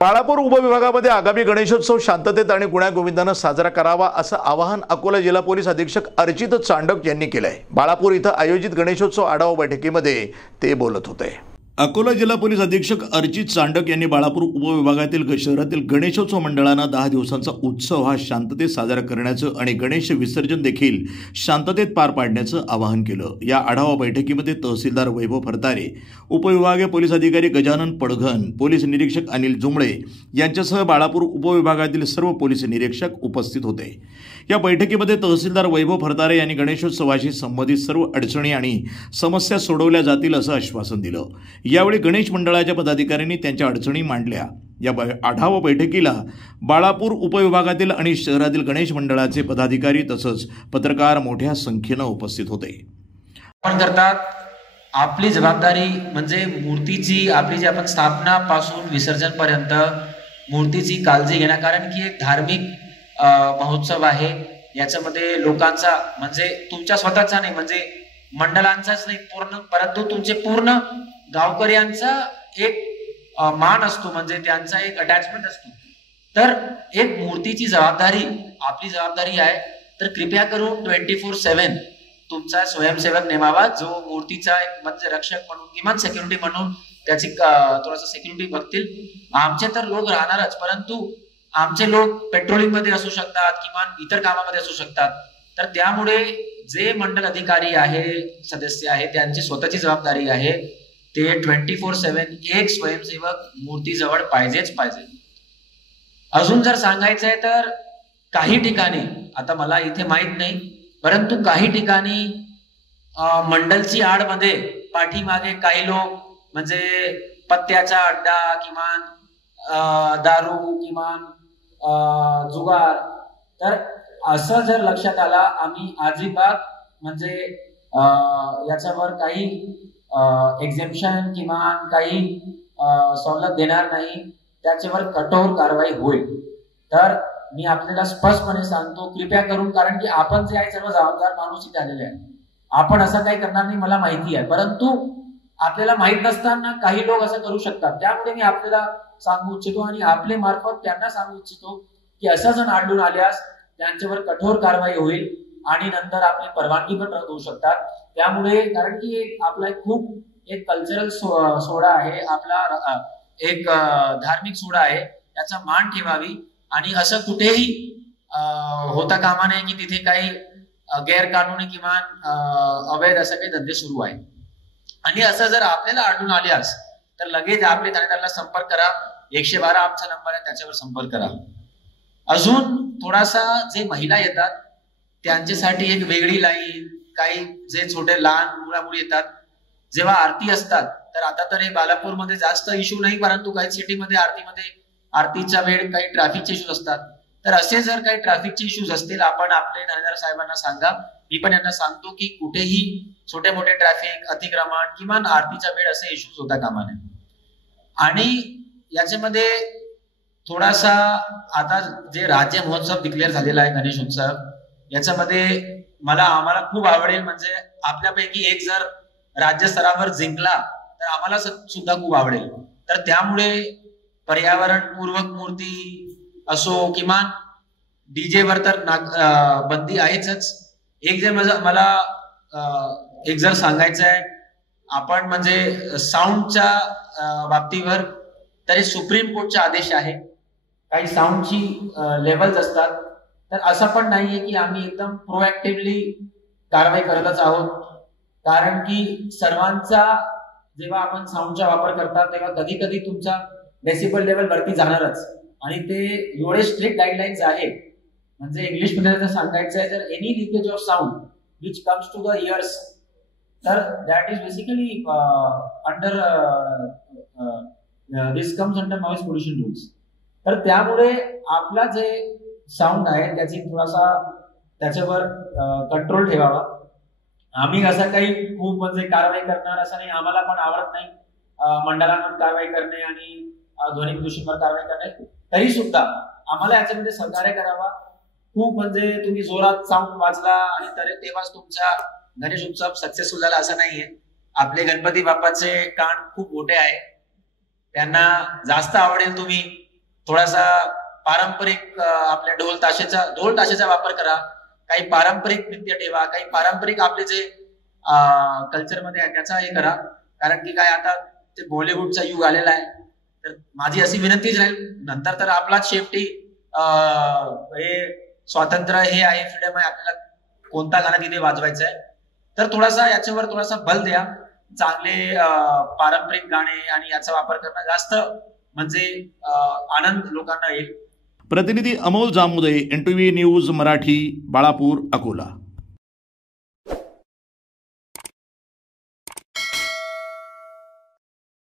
बाळापूर उपविभागामध्ये आगामी गणेशोत्सव शांततेत आणि गुण्यागोविंदाने साजरा करावा असं आवाहन अकोला जिल्हा पोलीस अधीक्षक अर्चित चांडक यांनी केलं आहे। बाळापूर इथं आयोजित गणेशोत्सव आढावा बैठकीमध्ये ते बोलत होते। अकोला जिल्हा पोलीस अधीक्षक अर्चित चांडक यांनी बाळापूर उपविभागातील शहरातील गणेशोत्सव मंडळांना 10 दिवसांचा उत्सव हा शांततेत साजरा करण्याचं आणि गणेश विसर्जन देखील शांततेत पार पाडण्याचं आवाहन केलं। या आढावा बैठकीमध्ये तहसीलदार वैभव फरतारे, उपविभागीय पोलीस अधिकारी गजानन पडघन, पोलीस निरीक्षक अनिल जुमळे यांच्यासह बाळापूर उपविभागातील सर्व पोलीस निरीक्षक उपस्थित होते। या बैठकीमध्ये तहसीलदार वैभव फरतारे यांनी गणेशोत्सवाशी संबंधित सर्व अडचणी आणि समस्या सोडवल्या जातील असं आश्वासन दिलं। यावेळी गणेश मंडळाच्या पदाधिकाऱ्यांनी त्यांच्या अडचणी मांडल्या। या आढावा बैठकीला बाळापूर उपविभागातील आणि शहरातील गणेश मंडळाचे पदाधिकारी तसंच पत्रकार मोठ्या संख्येने उपस्थित होते। आपण करतात आपली जबाबदारी म्हणजे मूर्तीची आपली जी आपण स्थापना पासून विसर्जन पर्यंत मूर्तीची काळजी घेणं, कारण की एक धार्मिक महोत्सव आहे। याच्यामध्ये लोकांचा म्हणजे तुमच्या स्वतःचा नाही, म्हणजे मंडळांचाच नाही पूर्ण, परंतु तुमचे पूर्ण गावकऱ्यांचा एक मान असतो, म्हणजे त्यांचा एक अटॅचमेंट असतो। तर एक मूर्तीची जबाबदारी आपली जबाबदारी आहे। तर कृपया करून 24/7 तुमचा स्वयंसेवक नेमावा, जो मूर्तीचा एक म्हणजे रक्षक म्हणून किमान सिक्युरिटी म्हणून त्याची थोडासा सिक्युरिटी बघतील। आमचे तर लोक राहणारच, परंतु आमचे लोक पेट्रोलिंग मध्ये असू शकतात, किमान इतर कामामध्ये असू शकतात। तर त्यामुळे जे मंडल अधिकारी आहे, सदस्य आहे, त्यांची स्वतःची जबाबदारी आहे। ते 24/7 एक स्वयंसेवक मूर्तीजवळ पाहिजेच पाहिजे। अजून जर सांगायचं आहे तर काही ठिकाणी, आता मला इथे माहित नाही, परंतु काही ठिकाणी मंडलची आडमध्ये पाठीमागे काही लोक म्हणजे पत्त्याचा अड्डा, किमान दारू, किमान जुगार, तर असं जर लक्षात आला, आम्ही अजिबात म्हणजे याच्यावर काही एक्झेम्पशन किंवा काही सवलत देणार नाही, त्याच्यावर कठोर कारवाई होईल। तर मी आपल्याला स्पष्टपणे सांगतो, कृपया करून, कारण की आपण जे आहे सर्व जबाबदार माणूस इथे आलेले आहे, आपण असं काही करणार नाही, मला माहिती आहे, परंतु आपल्याला माहित नसताना काही लोक असं करू शकतात। त्यामुळे मी आपल्याला सांगू इच्छितो आणि आपले मार्फत त्यांना सांगू इच्छितो की असं जण आढळून आल्यास त्यांच्यावर कठोर कारवाई होईल आणि नंतर आपली परवानगी पण रद्द होऊ शकतात। त्यामुळे कारण की आपला खूप एक कल्चरल सोहळा आहे, आपला एक धार्मिक सोहळा आहे, याचा मान ठेवावी आणि असं कुठेही होता कामा नये की तिथे काही गैरकानूनी किंवा अवैध असं काही धंदे सुरू आहे। आणि असं जर आपल्याला आढळून आल्यास तर लगेच आपले ठाणेदाराला संपर्क करा, 112 आमचा नंबर आहे, त्याच्यावर संपर्क करा। अजून थोडासा जे महिला येतात त्यांच्यासाठी एक वेगळी लाईन, काही जे छोटे लहान मुलामुली येतात, जेव्हा आरती असतात, तर आता तर हे बाळापूरमध्ये जास्त इश्यू नाही, परंतु काही सिटीमध्ये आरतीचा वेळ काही ट्रॅफिकचे इश्यूज असतात। तर असे जर काही ट्रॅफिकचे इश्यूज असतील, आपण आपले ठाणेदार साहेबांना सांगा, मी पण यांना सांगतो की कुठेही छोटे मोठे ट्रॅफिक, अतिक्रमण किंवा आरतीचा वेळ असे इश्यूज होता कामा नये। आणि याच्यामध्ये थोडासा आता जे राज्य महोत्सव डिक्लेअर झालेला आहे गणेश उत्सव, याच्यामध्ये आम्हाला खूप आवडेल, म्हणजे आपल्यापैकी एक जर राज्य स्तरावर जिंकला तर आम्हाला सुद्धा खूप आवडेल। तर त्यामुळे पर्यावरणपूर्वक मूर्ती असो, किमान डीजे वर तर बंदी आहेच। एक जर सांगायचं आहे आपण म्हणजे साऊंडच्या बाबतीवर, तरी सुप्रीम कोर्टचा आदेश आहे, काही साऊंडची लेवल्स असतात। तर असं पण नाहीये की आम्ही एकदम प्रोएक्टिव्हली कारवाई करतच आहोत, कारण की सर्वांचा जेव्हा आपण साऊंडचा वापर करतात तेव्हा कधी कधी तुमचा डेसिबल लेवल वरती जाणारच, आणि ते एवढे स्ट्रिक्ट गाईडलाईन्स आहेत, म्हणजे इंग्लिश मध्ये जर सांगायचं आहे, जर any leakage of sound which comes to the ears, तर that is basically under this comes under noise pollution rules. तर त्यामुळे आपला जे साऊंड आहे त्याची थोडासा त्याच्यावर कंट्रोल ठेवावा। आम्ही असं काही खूप म्हणजे कारवाई करणार असं नाही, आम्हाला पण आवडत नाही मंडळांवर कारवाई करणे आणि ध्वनी प्रदूषणावर कारवाई करणे, तरी सुद्धा आम्हाला याच्यामध्ये सहकार्य करावा। खूप म्हणजे तुम्ही जोरात साऊंड वाजला आणि तेव्हाच तुमचा गणेश उत्सव सक्सेसफुल झाला असं नाहीये। आपले गणपती बाप्पाचे कान खूप मोठे आहे, त्यांना जास्त आवडेल तुम्ही थोडासा पारंपरिक आपल्या ढोल ताशेचा वापर करा, काही पारंपरिक नृत्य ठेवा, काही पारंपरिक आपले जे कल्चरमध्ये आहे त्याचा हे करा. कारण की काय आता ते बॉलिवूडचा युग आलेला आहे. तर माझी अशी विनंतीच राहील, नंतर तर आपलाच शेवटी हे स्वातंत्र्य हे आहे, फ्रीडम आहे, आपल्याला कोणता गाणं तिथे वाजवायचं आहे. तर थोडासा याच्यावर थोडासा बल द्या. चांगले पारंपरिक गाणे आणि याचा वापर करणं जास्त म्हणजे आनंद लोकांना येईल. प्रतिनिधी अमोल जामुदे, NTV न्यूज मराठी, बाळापूर, अकोला.